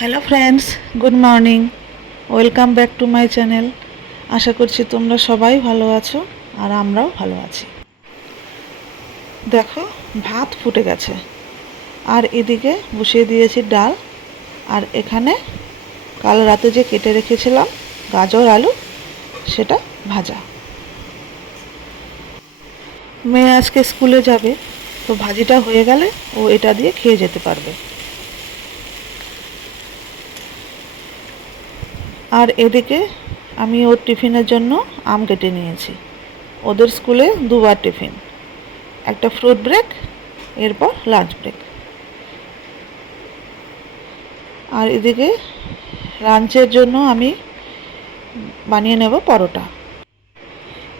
Hello friends good morning welcome back to my channel আশা করছি তোমরা সবাই ভালো আছো আর আমরাও ভালো আছি। দেখো, ভাত ফুটে গেছে। আর এদিকে বসিয়ে দিয়েছি ডাল। আর এখানে কাল রাতে যে কেটে রেখেছিলাম গাজর, আলু, সেটা ভাজা। মেয়ে আজকে স্কুলে যাবে, তো ভাজিটা হয়ে গেলে ও এটা দিয়ে খেয়ে যেতে পারবে। আর এদিকে আমি ওর টিফিনের জন্য আম কেটে নিয়েছি। ওদের স্কুলে দুবার টিফিন। একটা ফ্রুট ব্রেক এরপর লাঞ্চ ব্রেক আর এদিকে লাঞ্চের জন্য আমি বানিয়ে নেব পরোটা।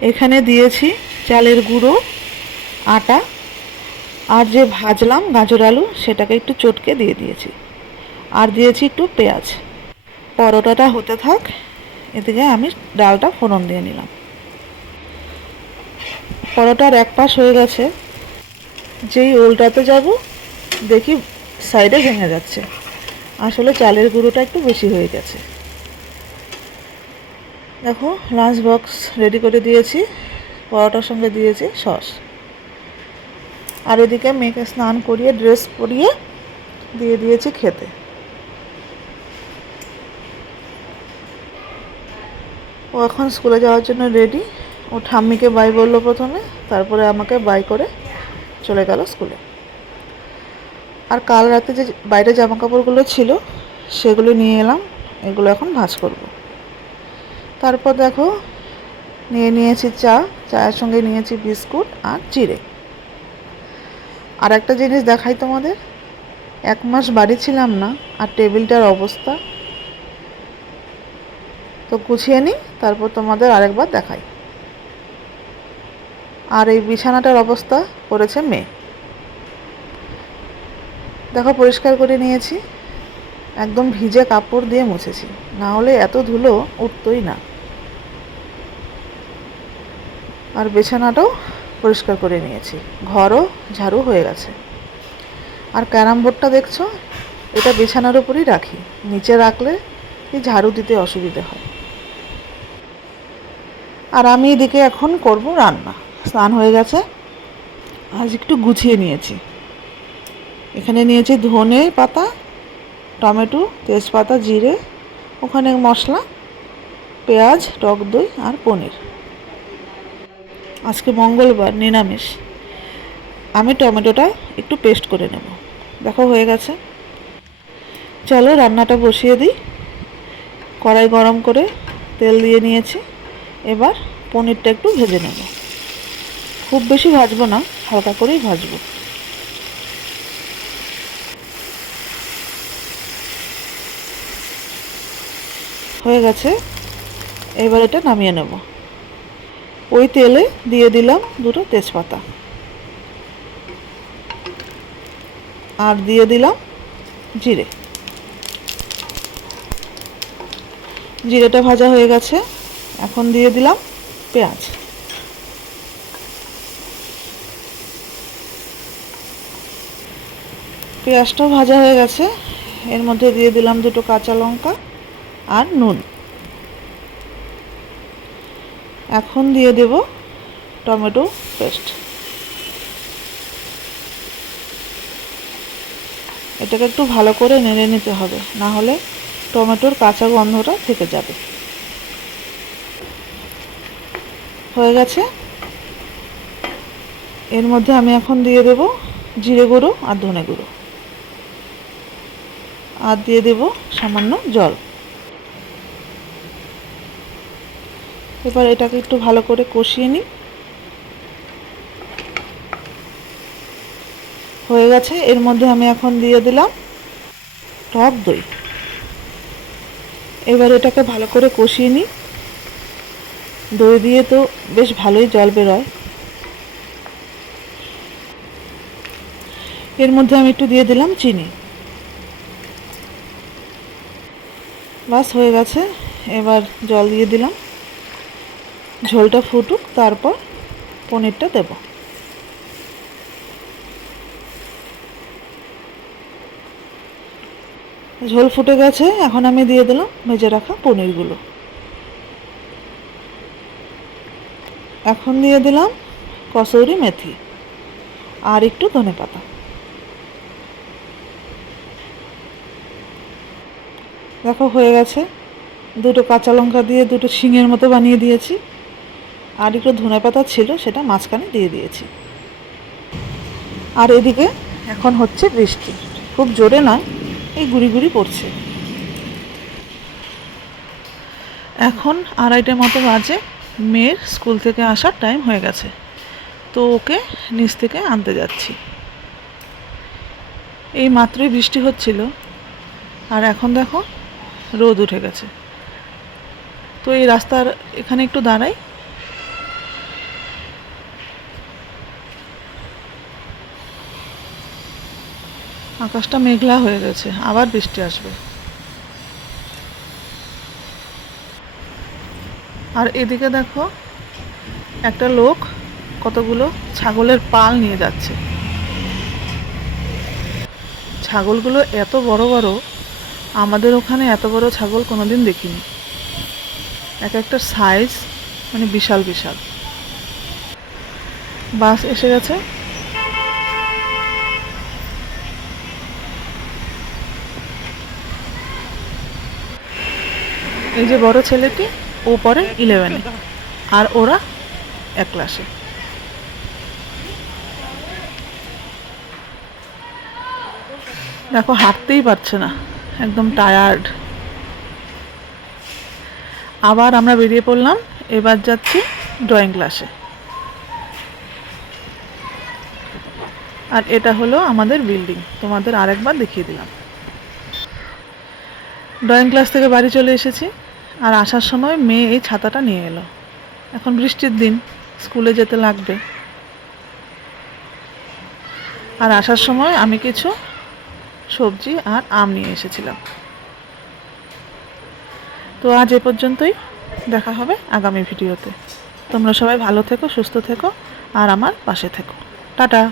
এখানে দিয়েছি চালের গুঁড়ো, আটা, আর যে ভাজলাম গাজর আলু সেটাকে একটু চটকে দিয়ে দিয়েছি। আর দিয়েছি একটু পেঁয়াজ। পরোটাটা হতে থাক, এদিকে আমি ডালটা ফোড়ন দিয়ে নিলাম। পরোটার এক পাশ হয়ে গেছে, যেই ওলটাতে যাব, দেখি সাইডে ভেঙে যাচ্ছে। আসলে চালের গুঁড়োটা একটু বেশি হয়ে গেছে। দেখো লাঞ্চ বক্স রেডি করে দিয়েছি, পরোটার সঙ্গে দিয়েছি সস। আর এদিকে মেয়েকে স্নান করিয়ে ড্রেস পরিয়ে দিয়ে দিয়েছি খেতে। ও এখন স্কুলে যাওয়ার জন্য রেডি ও ঠাম্মিকে বাই বলল প্রথমে, তারপরে আমাকে বাই করে চলে গেল স্কুলে। আর কাল রাতে যে বাইরে জামা কাপড়গুলো ছিল, সেগুলো নিয়ে এলাম, এগুলো এখন ভাঁজ করব। তারপর দেখো, নিয়ে নিয়েছি চা, চায়ের সঙ্গে নিয়েছি বিস্কুট আর চিড়ে আর একটা জিনিস দেখাই তোমাদের, এক মাস বাড়ি ছিলাম না, আর টেবিলটার অবস্থা তো গুছিয়ে নিই, তারপর তোমাদের আরেকবার দেখাই। আর এই বিছানাটার অবস্থা করেছে মেয়ে। দেখো, পরিষ্কার করে নিয়েছি। একদম ভিজে কাপড় দিয়ে মুছেছি। না হলে এত ধুলো উঠতই না। আর বিছানাটাও পরিষ্কার করে নিয়েছি। ঘরও ঝাড়ু হয়ে গেছে। আর ক্যারাম বোর্ডটা দেখছ? এটা বিছানার উপরই রাখি। নিচে রাখলে ঝাড়ু দিতে অসুবিধে হয়? আর আমি এদিকে এখন করব রান্না। স্নান হয়ে গেছে। আজ একটু গুছিয়ে নিয়েছি। এখানে নিয়েছি ধনে পাতা, টমেটো, তেজপাতা, জিরে, ওখানে মশলা, পেঁয়াজ, টক দই আর পনির। আজকে মঙ্গলবার, নিরামিষ। আমি টমেটোটা একটু পেস্ট করে নেব। দেখো হয়ে গেছে। চলো রান্নাটা বসিয়ে দিই। কড়াই গরম করে তেল দিয়ে নিয়েছি। এবার পনিরটা একটু ভেজে নেব। খুব বেশি ভাজবো না, হালকা করেই ভাজবো। হয়ে গেছে। এবার এটা নামিয়ে নেব। ওই তেলে দিয়ে দিলাম দুটো তেজপাতা। আর দিয়ে দিলাম জিরে। জিরেটা ভাজা হয়ে গেছে। এখন দিয়ে দিলাম পেঁয়াজ। পেঁয়াজটাও ভাজা হয়ে গেছে। এর মধ্যে দিয়ে দিলাম দুটো কাঁচা লঙ্কা আর নুন। এখন দিয়ে দেব টমেটো পেস্ট। এটাকে একটু ভালো করে নেড়ে নিতে হবে, না হলে টমেটোর কাঁচা গন্ধটা থেকে যাবে। হয়ে গেছে। এর মধ্যে আমি এখন দিয়ে দেব জিরে গুঁড়ো আর ধনে গুঁড়ো। আর দিয়ে দেব সামান্য জল। এবার এটাকে একটু ভালো করে কষিয়ে নিই। হয়ে গেছে। এর মধ্যে আমি এখন দিয়ে দিলাম টক দই। এবার এটাকে ভালো করে কষিয়ে নিই। দই দিয়ে তো বেশ ভালোই জল বেরোয়। এর মধ্যে আমি একটু দিয়ে দিলাম চিনি। বাস, হয়ে গেছে। এবার জল দিয়ে দিলাম। ঝোলটা ফুটুক, তারপর পনিরটা দেব। ঝোল ফুটে গেছে, এখন আমি দিয়ে দিলাম ভেজে রাখা পনিরগুলো। এখন দিয়ে দিলাম কসৌরি মেথি আর একটু ধনে পাতা। দেখো হয়ে গেছে। দুটো কাঁচা লঙ্কা দিয়ে দুটো শিঙের মতো বানিয়ে দিয়েছি। আর একটু ধনে পাতা ছিল সেটা মাঝখানে দিয়ে দিয়েছি। আর এদিকে এখন হচ্ছে বৃষ্টি। খুব জোরে নয়, এই গুড়ি গুড়ি পড়ছে। এখন আড়াইটে মতো বাজে। মেয়ের স্কুল থেকে আসার টাইম হয়ে গেছে। তো ওকে নিচ থেকে আনতে যাচ্ছি। এই মাত্রই বৃষ্টি হচ্ছিল। আর এখন দেখো, রোদ উঠে গেছে। তো এই রাস্তার এখানে একটু দাঁড়াই। আকাশটা মেঘলা হয়ে গেছে। আবার বৃষ্টি আসবে। আর এদিকে দেখো, একটা লোক কতগুলো ছাগলের পাল নিয়ে যাচ্ছে। ছাগলগুলো এত বড় বড়, আমাদের ওখানে এত বড় ছাগল কোনোদিন দেখিনি। এক একটা সাইজ মানে বিশাল বিশাল। বাস এসে গেছে। এই যে বড় ছেলেটি ও পড়ে ইলেভেনে আর ওরা এক ক্লাসে দেখো, হাঁটতেই পারছে না। একদম টায়ার্ড আবার আমরা বেরিয়ে পড়লাম, এবার যাচ্ছি ড্রয়িং ক্লাসে আর এটা হলো আমাদের বিল্ডিং তোমাদের আরেকবার দেখিয়ে দিলাম। ড্রয়িং ক্লাস থেকে বাড়ি চলে এসেছি। আর আসার সময় মেয়ে এই ছাতাটা নিয়ে এলো। এখন বৃষ্টির দিন, স্কুলে যেতে লাগবে। আর আসার সময় আমি কিছু সবজি আর আম নিয়ে এসেছিলাম। তো আজ এ পর্যন্তই। দেখা হবে আগামী ভিডিওতে। তোমরা সবাই ভালো থেকো, সুস্থ থেকো, আর আমার পাশে থেকো। টাটা!